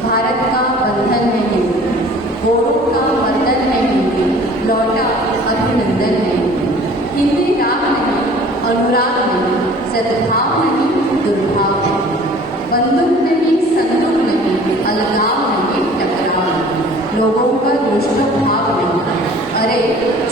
भारत का बंधन है हिंदी, गोरों का वंदन है हिंदी, लौटा अभिनंदन है हिंदी। राग नहीं, अनुराग नहीं, सद्भाव नहीं, दुर्भाव नहीं, बंदूक नहीं, संदूक नहीं, अलगाव नहीं, टकराव नहीं, लोगों का दुष्ट भाव नहीं। अरे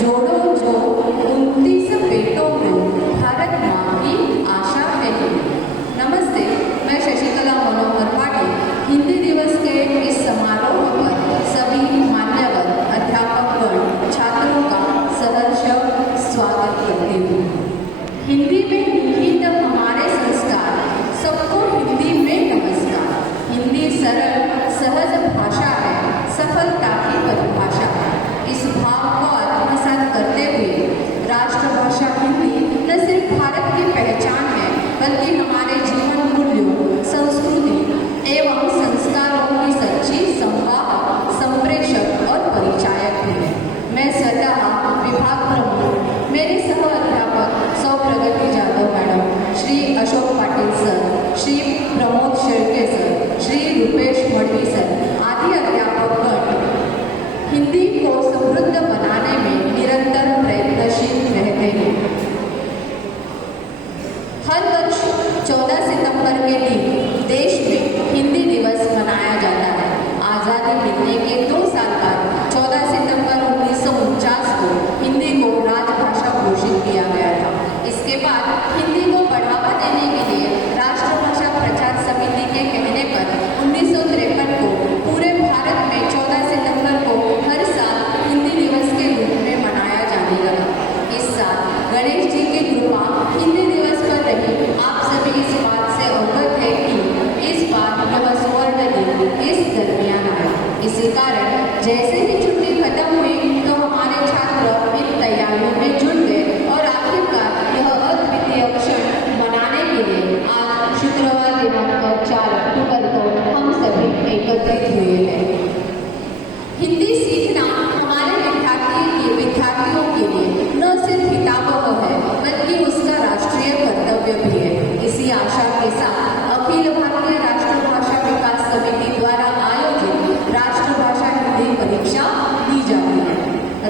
जोड़ो जो 29 बेटों को, भारत माँ की आशा है हिंदी। नमस्ते, मैं शशिकला मनोहर पाटिल हिंदी दिवस के इस समारोह पर सभी मान्यवर अध्यापकगण, छात्रों का सहर्ष स्वागत करती हूँ। हिंदी में निहित हमारे संस्कार, सबको हिंदी में नमस्कार। हिंदी सरल सहज भाषा है, सफलता की परिभाषा है। इस भाव को आत्मसात करते हुए राष्ट्रभाषा हिंदी न सिर्फ भारत की पहचान है, बल्कि हमारे जीवन मूल्यों, संस्कृति एवं संस्कारों की सच्ची संवाहक, संप्रेषक और परिचायक है। मैं स्वतः विभाग प्रमुख, मेरे सह अध्यापक सौ Pragati Jadhav madam, Shri Ashok Patil sir, Shri Pramod Shelke sir, Shri Rupesh Madavi sir आदि अध्यापकगण हिंदी को समृद्ध बनाने में निरंतर प्रयत्नशील रहते हैं। हर वर्ष 14 सितंबर के दिन देश में हिंदी दिवस मनाया जाता है। आज़ादी मिलने के 2 साल बाद 14 सितंबर 1949 को हिंदी को राजभाषा घोषित किया गया था। इसके बाद हिंदी को बढ़ावा देने के लिए राष्ट्रभाषा प्रचार समिति के कहने पर 1953 को पूरे भारत में 14 सितंबर को हर साल हिंदी दिवस के रूप में मनाया जाने लगा। इस साल गणेश जी की कृपा हिंदी दिवस पर रही। आप सभी इस बात से अवगत है कि इस बार यह स्वर्ण दिन इस दरमियान आया। इसी कारण जैसे ही छुट्टी खत्म हुई तो हमारे छात्र इन तैयारियों में जुट गए और आखिरकार यह अद्वितीय क्षण मनाने के लिए आज शुक्रवार दिनांक 4 अक्टूबर को हम सभी एकत्रित हुए हैं। हिंदी सीखना हमारे विद्यार्थियों के लिए न सिर्फ किताबों है, बल्कि उसका राष्ट्रीय कर्तव्य भी है। इसी आशा के साथ अखिल भारतीय राष्ट्रभाषा विकास समिति द्वारा आयोजित राष्ट्रभाषा हिंदी परीक्षा दी जाती है।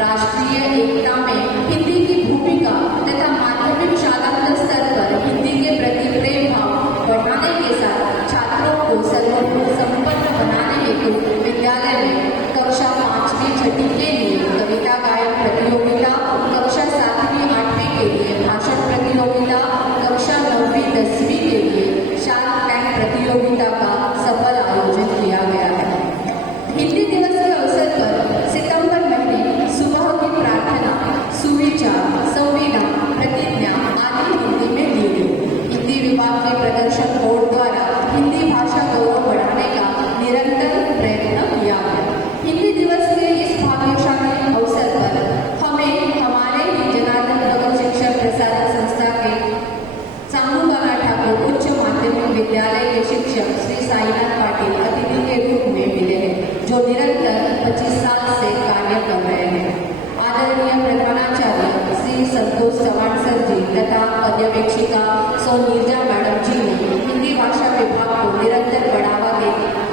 राष्ट्रीय एकता में हिंदी की भूमिका तथा माध्यमिक शाला स्तर पर हिंदी के प्रति प्रेम भाव बढ़ाने के साथ छात्रों को संपन्न बनाने हेतु विद्यालय में कक्षा 5वीं 6वीं के लिए कविता गायन प्रतियोगिता, कक्षा 7वीं 8वीं के लिए भाषण प्रतियोगिता, कक्षा 9वीं 10वीं के लिए शार्क टैंक प्रतियोगिता का सफल आयोजन किया गया है। हिंदी दिवस के अवसर पर सितंबर महीने सुबह की प्रार्थना, सुविचार, संविधान, प्रतिज्ञा आदि हिंदी में दी गई। हिंदी विभाग के प्रदर्शन बोर्ड द्वारा हिंदी भाषा गौरव बढ़ाने का निरंतर प्रयत्न किया गया। हिंदी दिवस के इस भाग्यशाली अवसर पर हमें हमारे ही जनार्दन भगत शिक्षण प्रसारक संस्था के सांगूबाला ठाकुर उच्च माध्यमिक विद्यालय के शिक्षक श्री साईनाथ पाटिल अतिथि के रूप में मिले हैं, जो निरंतर 25 साल से कार्य कर रहे हैं। आदरणीय प्रधानाचार्य श्री संतोष चौहान सर जी तथा पर्यवेक्षिका सौ नीरजा मैडम जी ने हिंदी भाषा विभाग को निरंतर बढ़ावा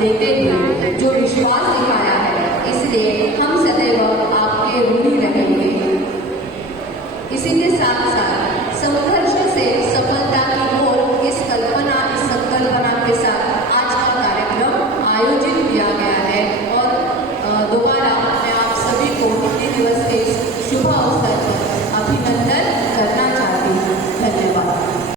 देते हुए जो विश्वास दिखाया है, इसलिए हम सदैव आपके ऋणी रहेंगे। इसी के साथ साथ संघर्ष से सफलता की ओर इस संकल्पना के साथ आज का कार्यक्रम आयोजित किया गया है। और दोबारा मैं आप सभी को हिंदी दिवस के शुभ अवसर पर अभिनंदन